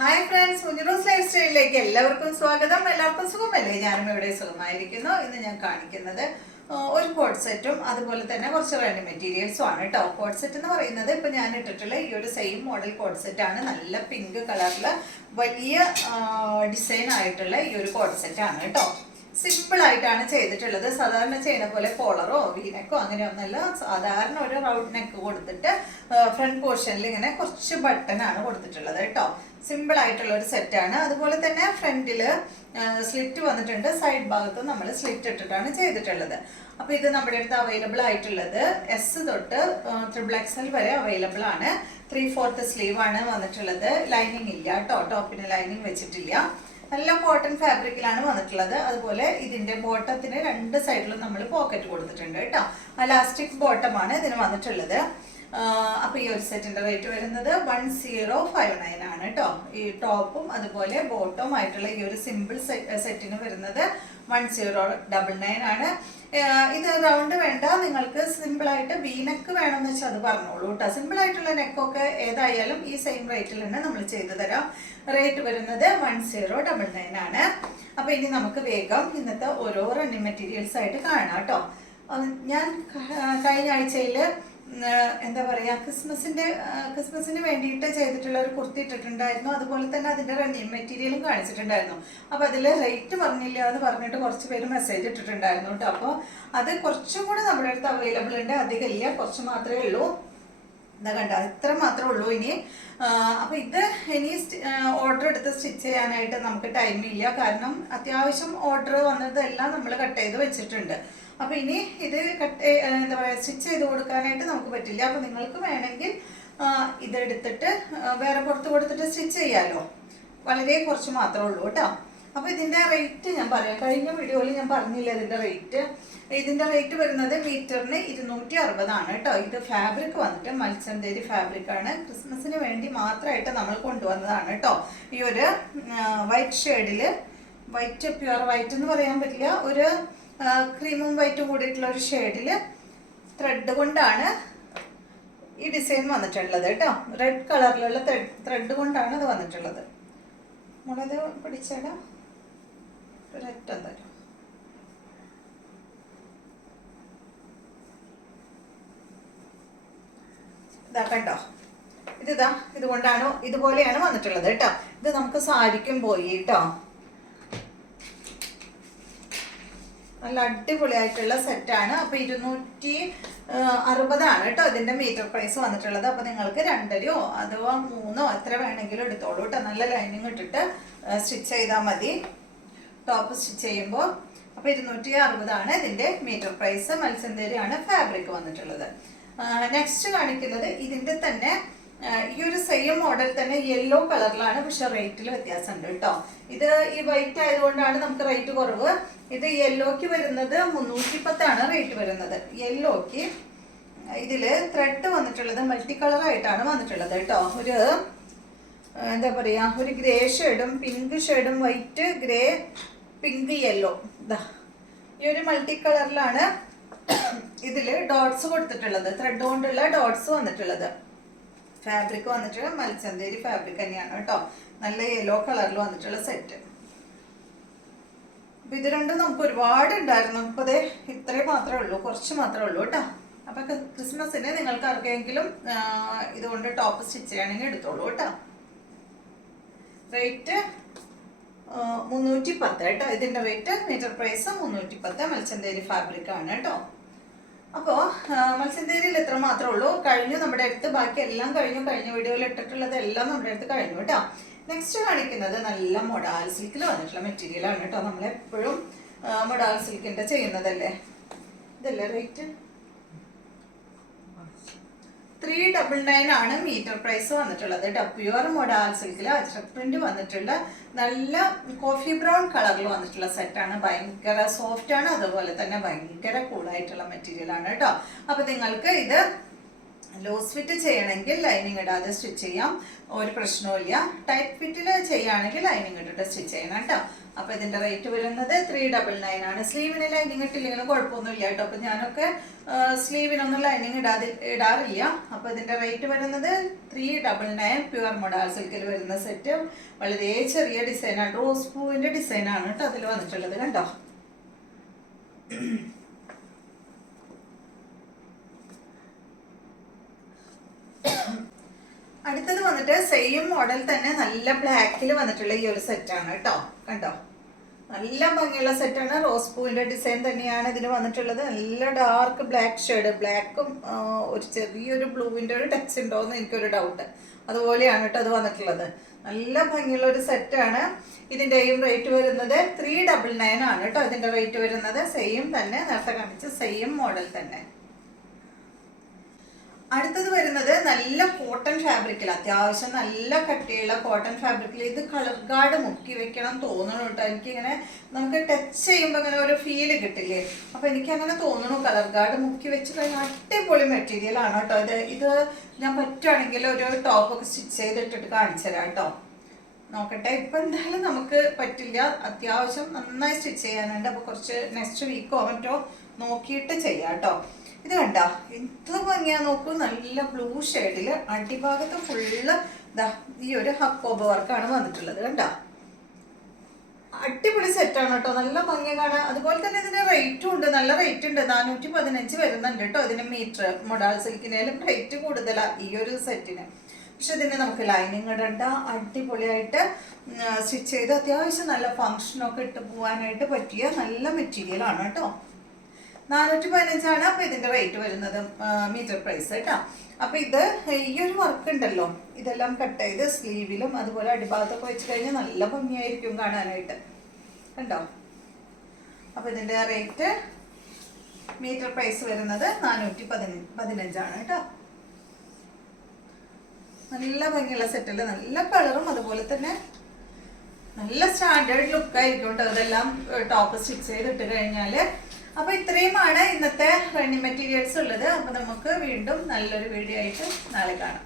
Hi friends, കുഞ്ഞുറോസ് life സ്റ്റൈലിലേക്ക് എല്ലാവർക്കും സ്വാഗതം. എല്ലാവർക്കും സുഖമല്ലേ? ഞാനും ഇവിടെ സുഖമായിരിക്കുന്നു. ഇന്ന് ഞാൻ കാണിക്കുന്നത് ഒരു കോഡ് സെറ്റും അതുപോലെ തന്നെ കുറച്ച് റെഡി മെറ്റീരിയൽസും ആണ് കേട്ടോ. കോഡ് സെറ്റ് എന്ന് പറയുന്നത് ഇപ്പം ഞാൻ ഇട്ടിട്ടുള്ള ഈ ഒരു സെയിം മോഡൽ കോഡ് സെറ്റ് ആണ്. നല്ല പിങ്ക് കളറിൽ വലിയ ഡിസൈൻ ആയിട്ടുള്ള ഈ ഒരു കോഡ് സെറ്റ് ആണ് കേട്ടോ. സിമ്പിൾ ആയിട്ടാണ് ചെയ്തിട്ടുള്ളത്. സാധാരണ ചെയ്യുന്ന പോലെ കോളറോ വീനെക്കോ അങ്ങനെയൊന്നല്ല. സാധാരണ ഒരു റൗണ്ട് നെക്ക് കൊടുത്തിട്ട് ഫ്രണ്ട് പോർഷനിൽ ഇങ്ങനെ കുറച്ച് ബട്ടനാണ് കൊടുത്തിട്ടുള്ളത് കേട്ടോ. സിമ്പിൾ ആയിട്ടുള്ള ഒരു സെറ്റാണ്. അതുപോലെ തന്നെ ഫ്രണ്ടിൽ സ്ലിറ്റ് വന്നിട്ടുണ്ട്. സൈഡ് ഭാഗത്ത് നമ്മൾ സ്ലിറ്റ് ഇട്ടിട്ടാണ് ചെയ്തിട്ടുള്ളത്. അപ്പോൾ ഇത് നമ്മുടെ അടുത്ത് അവൈലബിൾ ആയിട്ടുള്ളത് എസ് തൊട്ട് XXL വരെ അവൈലബിൾ ആണ്. 3/4 സ്ലീവ് ആണ് വന്നിട്ടുള്ളത്. ലൈനിങ് ഇല്ല കേട്ടോ, ടോപ്പിന് ലൈനിങ് വെച്ചിട്ടില്ല. നല്ല കോട്ടൺ ഫാബ്രിക്കിലാണ് വന്നിട്ടുള്ളത്. അതുപോലെ ഇതിന്റെ ബോട്ടത്തിന് രണ്ട് സൈഡിലും നമ്മൾ പോക്കറ്റ് കൊടുത്തിട്ടുണ്ട് കേട്ടോ. ഇലാസ്റ്റിക് ബോട്ടമാണ് ഇതിന് വന്നിട്ടുള്ളത്. അപ്പോൾ ഈ ഒരു സെറ്റിന്റെ റേറ്റ് വരുന്നത് 1059 ആണ് കേട്ടോ. ഈ ടോപ്പും അതുപോലെ ബോട്ടവും ആയിട്ടുള്ള ഈ ഒരു സിമ്പിൾ സെറ്റിന് വരുന്നത് 1099 ആണ്. ഇത് റൗണ്ട് വേണ്ട, നിങ്ങൾക്ക് സിമ്പിൾ ആയിട്ട് വീനെക്ക് വേണമെന്ന് വെച്ചാൽ അത് പറഞ്ഞോളൂ കേട്ടോ. സിമ്പിൾ ആയിട്ടുള്ള നെക്കൊക്കെ ഏതായാലും ഈ സെയിം റേറ്റിൽ തന്നെ നമ്മൾ ചെയ്തു തരാം. റേറ്റ് വരുന്നത് 1099 ആണ്. അപ്പൊ ഇനി നമുക്ക് വേഗം ഇന്നത്തെ ഓരോ റണ്ണിങ് മെറ്റീരിയൽസ് ആയിട്ട് കാണാം കേട്ടോ. ഞാൻ കഴിഞ്ഞ ആഴ്ചയിൽ എന്താ പറയുക, ക്രിസ്മസിന് വേണ്ടിയിട്ട് ചെയ്തിട്ടുള്ള ഒരു കുർത്തി ഇട്ടിട്ടുണ്ടായിരുന്നു. അതുപോലെ തന്നെ അതിൻ്റെ റണ്ണിങ് മെറ്റീരിയലും കാണിച്ചിട്ടുണ്ടായിരുന്നു. അപ്പോൾ അതിൽ റേറ്റ് പറഞ്ഞില്ല എന്ന് പറഞ്ഞിട്ട് കുറച്ച് പേര് മെസ്സേജ് ഇട്ടിട്ടുണ്ടായിരുന്നു കേട്ടോ. അപ്പോൾ അത് കുറച്ചും കൂടെ നമ്മുടെ അടുത്ത് അവൈലബിൾ ഉണ്ട്. അധികം ഇല്ല, കുറച്ച് മാത്രമേ ഉള്ളൂ. എന്താ കണ്ട, ഇത്ര മാത്രമേ ഉള്ളൂ ഇനി. അപ്പോൾ ഇത് ഇനി ഓർഡർ എടുത്ത് സ്റ്റിച്ച് ചെയ്യാനായിട്ട് നമുക്ക് ടൈമില്ല. കാരണം അത്യാവശ്യം ഓർഡർ വന്നതെല്ലാം നമ്മൾ കട്ട് ചെയ്ത് വെച്ചിട്ടുണ്ട്. അപ്പോൾ ഇനി ഇത് എന്താ പറയുക, സ്റ്റിച്ച് ചെയ്ത് കൊടുക്കാനായിട്ട് നമുക്ക് പറ്റില്ല. അപ്പോൾ നിങ്ങൾക്ക് വേണമെങ്കിൽ ഇതെടുത്തിട്ട് വേറെ പുറത്ത് കൊടുത്തിട്ട് സ്റ്റിച്ച് ചെയ്യാമല്ലോ. വളരെ കുറച്ച് മാത്രമേ ഉള്ളൂ കേട്ടോ. അപ്പോൾ ഇതിൻ്റെ റേറ്റ് ഞാൻ പറയാം. കഴിഞ്ഞ വീഡിയോയിൽ ഞാൻ പറഞ്ഞില്ല ഇതിൻ്റെ റേറ്റ്. ഇതിൻ്റെ റേറ്റ് വരുന്നത് മീറ്ററിന് 260 ആണ് കേട്ടോ. ഇത് ഫാബ്രിക് വന്നിട്ട് മൽച്ചന്തേരി ഫാബ്രിക് ആണ്. ക്രിസ്മസിന് വേണ്ടി മാത്രമായിട്ട് നമ്മൾ കൊണ്ടുവന്നതാണ് കേട്ടോ. ഈ ഒരു വൈറ്റ് ഷെയ്ഡിൽ, വൈറ്റ് പ്യുവർ വൈറ്റ് എന്ന് പറയാൻ പറ്റില്ല, ഒരു ക്രീമും വൈറ്റും കൂടിയിട്ടുള്ള ഒരു ഷെയ്ഡിൽ ത്രെഡ് കൊണ്ടാണ് ഈ ഡിസൈൻ വന്നിട്ടുള്ളത് കേട്ടോ. റെഡ് കളറിലുള്ള ത്രെഡ് കൊണ്ടാണ് അത് വന്നിട്ടുള്ളത്. നമ്മളത് പിടിച്ചാൽ ഒരറ്റം തരും. ഇതാ കണ്ടോ, ഇതുകൊണ്ടാണ്, ഇതുപോലെയാണ് വന്നിട്ടുള്ളത് കേട്ടോ. ഇത് നമുക്ക് സാരിക്കും പോയി കേട്ടോ. നല്ല അടിപൊളിയായിട്ടുള്ള സെറ്റാണ്. അപ്പോൾ 260 ആണ് കേട്ടോ ഇതിൻ്റെ മീറ്റർ പ്രൈസ് വന്നിട്ടുള്ളത്. അപ്പോൾ നിങ്ങൾക്ക് 2 അഥവാ 3 എത്ര വേണമെങ്കിലും എടുത്തോളൂ കേട്ടോ. നല്ല ലൈനിങ് ഇട്ടിട്ട് സ്റ്റിച്ച് ചെയ്താൽ മതി ടോപ്പ് സ്റ്റിച്ച് ചെയ്യുമ്പോൾ. അപ്പോൾ 260 ആണ് ഇതിൻ്റെ മീറ്റർ പ്രൈസ്. മത്സ്യന്തേരിയാണ് ഫാബ്രിക് വന്നിട്ടുള്ളത്. നെക്സ്റ്റ് കാണിക്കുന്നത് ഇതിൻ്റെ തന്നെ ഈ ഒരു സെയിം മോഡൽ തന്നെ യെല്ലോ കളറിലാണ്, പക്ഷെ റേറ്റിൽ വ്യത്യാസമുണ്ട് കേട്ടോ. ഇത് ഈ വൈറ്റ് ആയതുകൊണ്ടാണ് നമുക്ക് റേറ്റ് കുറവ്. ഇത് യെല്ലോക്ക് വരുന്നത് 310 ആണ് റേറ്റ് വരുന്നത്. യെല്ലോക്ക് ഇതിൽ ത്രെഡ് വന്നിട്ടുള്ളത് മൾട്ടി കളർ ആയിട്ടാണ് വന്നിട്ടുള്ളത് കേട്ടോ. ഒരു എന്താ പറയുക, ഒരു ഗ്രേ ഷെയ്ഡും പിങ്ക് ഷെയ്ഡും വൈറ്റ്, ഗ്രേ, പിങ്ക്, യെല്ലോ. ഇതാ ഈ ഒരു മൾട്ടി കളറിലാണ് ഇതിൽ ഡോട്ട്സ് കൊടുത്തിട്ടുള്ളത്. ത്രെഡ് കൊണ്ടുള്ള ഡോട്ട്സ് വന്നിട്ടുള്ളത്. ഫാബ്രിക് വന്നിട്ട് മൽച്ചന്തേരി ഫാബ്രിക് തന്നെയാണ് കേട്ടോ. നല്ല യെല്ലോ കളറിൽ വന്നിട്ടുള്ള സെറ്റ്. അപ്പം ഇത് രണ്ടും നമുക്ക് ഒരുപാട് ഉണ്ടായിരുന്നു. അപ്പോൾ അതെ ഇത്രയും മാത്രമേ ഉള്ളൂ, കുറച്ച് മാത്രമേ ഉള്ളൂ കേട്ടോ. അപ്പം ക്രിസ്മസിന് നിങ്ങൾക്ക് ആർക്കെങ്കിലും ഇതുകൊണ്ട് ടോപ്പ് സ്റ്റിച്ച് ചെയ്യണമെങ്കിൽ എടുത്തോളൂ കേട്ടോ. റേറ്റ് 310 കേട്ടോ. ഇതിൻ്റെ റേറ്റ് മീറ്റർ പ്രൈസ് 310. മൽച്ചന്തേരി ഫാബ്രിക് ആണ് കേട്ടോ. അപ്പോൾ മത്സ്യന്തേരിയിൽ ഇത്ര മാത്രമേ ഉള്ളൂ. കഴിഞ്ഞു നമ്മുടെ അടുത്ത്, ബാക്കി എല്ലാം കഴിഞ്ഞു. കഴിഞ്ഞ വീഡിയോയിൽ ഇട്ടിട്ടുള്ളത് എല്ലാം നമ്മുടെ അടുത്ത് കഴിഞ്ഞു കേട്ടോ. നെക്സ്റ്റ് കാണിക്കുന്നത് നല്ല മൊഡാൽ സിൽക്കിൽ വന്നിട്ടുള്ള മെറ്റീരിയൽ ആണ് കേട്ടോ. നമ്മളെപ്പോഴും മൊഡാൽ സിൽക്കിൻ്റെ ചെയ്യുന്നതല്ലേ. ഇതല്ലേ റേറ്റ്? 399 ആണ് മീറ്റർ പ്രൈസ് വന്നിട്ടുള്ളത് കേട്ടോ. പ്യുവർ മൊഡാൽ സിൽക്കിൽ അജ്രക് പ്രിന്റ് വന്നിട്ടുള്ള നല്ല കോഫി ബ്രൗൺ കളറിൽ വന്നിട്ടുള്ള സെറ്റാണ്. ഭയങ്കര സോഫ്റ്റ് ആണ്, അതുപോലെ തന്നെ ഭയങ്കര കൂളായിട്ടുള്ള മെറ്റീരിയൽ ആണ് കേട്ടോ. അപ്പോൾ നിങ്ങൾക്ക് ഇത് ലൂസ് ഫിറ്റ് ചെയ്യണമെങ്കിൽ ലൈനിങ് ഇടാതെ സ്റ്റിച്ച് ചെയ്യാം, ഒരു പ്രശ്നവും ഇല്ല. ടൈറ്റ് ഫിറ്റിൽ ചെയ്യുകയാണെങ്കിൽ ലൈനിങ് ഇട്ടിട്ട് സ്റ്റിച്ച് ചെയ്യണം കേട്ടോ. അപ്പൊ ഇതിന്റെ റേറ്റ് വരുന്നത് 399 ആണ്. സ്ലീവിന് ലൈനിങ് ഇട്ടില്ലെങ്കിലും കുഴപ്പമൊന്നുമില്ല കേട്ടോ. അപ്പൊ ഞാനൊക്കെ സ്ലീവിനൊന്നും ലൈനിങ് ഇടാറില്ല. അപ്പൊ ഇതിന്റെ റേറ്റ് വരുന്നത് 399. പ്യുവർ മൊഡാൾ സിൽക്കിൽ വരുന്ന സെറ്റ്. വളരെ ചെറിയ ഡിസൈനാണ്, റോസ് പൂവിന്റെ ഡിസൈനാണ് കേട്ടോ അതിൽ വന്നിട്ടുള്ളത്. കണ്ടോ? അടുത്തത് വന്നിട്ട് സെയിം മോഡൽ തന്നെ നല്ല ബ്ലാക്കിൽ വന്നിട്ടുള്ള ഈ ഒരു സെറ്റാണ് കേട്ടോ. കണ്ടോ? നല്ല ഭംഗിയുള്ള സെറ്റാണ്. റോസ് പൂവിന്റെ ഡിസൈൻ തന്നെയാണ് ഇതിന് വന്നിട്ടുള്ളത്. നല്ല ഡാർക്ക് ബ്ലാക്ക് ഷെയ്ഡ്, ബ്ലാക്കും ഒരു ചെറിയൊരു ബ്ലൂവിന്റെ ഒരു ടച്ച് ഉണ്ടോ എന്ന് എനിക്കൊരു ഡൗട്ട്. അതുപോലെയാണ് കേട്ടോ അത് വന്നിട്ടുള്ളത്. നല്ല ഭംഗിയുള്ള ഒരു സെറ്റാണ്. ഇതിന്റെയും റേറ്റ് വരുന്നത് 399 ആണ് കേട്ടോ. ഇതിന്റെ റേറ്റ് വരുന്നത് സെയിം തന്നെ, നേരത്തെ കാണിച്ച സെയിം മോഡൽ തന്നെ. അടുത്തത് വരുന്നത് നല്ല കോട്ടൺ ഫാബ്രിക്കിൽ, അത്യാവശ്യം നല്ല കട്ടിയുള്ള കോട്ടൺ ഫാബ്രിക്കിൽ. ഇത് കളർ ഗാർഡ് മുക്കി വെക്കണം തോന്നണു കേട്ടോ. എനിക്കിങ്ങനെ നമുക്ക് ടച്ച് ചെയ്യുമ്പോൾ അങ്ങനെ ഒരു ഫീല് കിട്ടില്ലേ, അപ്പൊ എനിക്ക് അങ്ങനെ തോന്നണു. കളർ ഗാർഡ് മുക്കി വെച്ച് കഴിഞ്ഞാൽ അടിപൊളി മെറ്റീരിയൽ ആണ് കേട്ടോ. ഇത് ഞാൻ പറ്റുവാണെങ്കിൽ ഒരു ടോപ്പൊക്കെ സ്റ്റിച്ച് ചെയ്തിട്ടിട്ട് കാണിച്ചു തരാം കേട്ടോ. നോക്കട്ടെ, ഇപ്പൊ എന്തായാലും നമുക്ക് പറ്റില്ല, അത്യാവശ്യം നന്നായി സ്റ്റിച്ച് ചെയ്യാനുണ്ട്. അപ്പൊ കുറച്ച് നെക്സ്റ്റ് വീക്കോ മറ്റോ നോക്കിയിട്ട് ചെയ്യാം കേട്ടോ. ഇത് കണ്ടോ എന്ത് ഭംഗിയാ നോക്കൂ. നല്ല ബ്ലൂ ഷെയ്ഡില് അടിഭാഗത്ത് ഫുള്ള് ഈ ഒരു ഹക്കോബ് വർക്കാണ് വന്നിട്ടുള്ളത്. കണ്ടോ? അടിപൊളി സെറ്റാണ് കേട്ടോ. നല്ല ഭംഗി കാണാൻ. അതുപോലെ തന്നെ ഇതിന്റെ റേറ്റും ഉണ്ട്, നല്ല റേറ്റ് ഉണ്ട്. 415 വരുന്നുണ്ട് കേട്ടോ ഇതിന് മീറ്റർ. മൊഡാൾ സിൽക്കിനേലും റേറ്റ് കൂടുതലാണ് ഈ ഒരു സെറ്റിന്. പക്ഷെ ഇതിന് നമുക്ക് ലൈനിങ് ഇടണ്ട, അടിപൊളിയായിട്ട് സ്റ്റിച്ച് ചെയ്ത് അത്യാവശ്യം നല്ല ഫങ്ഷനൊക്കെ ഇട്ട് പോകാനായിട്ട് പറ്റിയ നല്ല മെറ്റീരിയൽ ആണ് കേട്ടോ. 415 ആണ് അപ്പൊ ഇതിന്റെ റേറ്റ് വരുന്നത്, മീറ്റർ പ്രൈസ് കേട്ടോ. അപ്പൊ ഇത് ഈ ഒരു വർക്ക് ഉണ്ടല്ലോ, ഇതെല്ലാം കട്ട് ചെയ്ത് സ്ലീവിലും അതുപോലെ അടിഭാഗത്തൊക്കെ വെച്ച് കഴിഞ്ഞാൽ നല്ല ഭംഗിയായിരിക്കും കാണാനായിട്ട്. കണ്ടോ? അപ്പൊ ഇതിന്റെ റേറ്റ് മീറ്റർ പ്രൈസ് വരുന്നത് 415 ആണ് കേട്ടോ. നല്ല ഭംഗിയുള്ള സെറ്റല്ലേ, നല്ല കളറും അതുപോലെ തന്നെ നല്ല സ്റ്റാൻഡേർഡ് ലുക്കായിരിക്കും കേട്ടോ ഇതെല്ലാം ടോപ്പ് സ്റ്റിച്ച് ചെയ്തിട്ട് കഴിഞ്ഞാല്. അപ്പൊ ഇത്രയുമാണ് ഇന്നത്തെ റണ്ണിങ് മെറ്റീരിയൽസ് ഉള്ളത്. അപ്പൊ നമുക്ക് വീണ്ടും നല്ലൊരു വീഡിയോ ആയിട്ട് നാളെ കാണാം.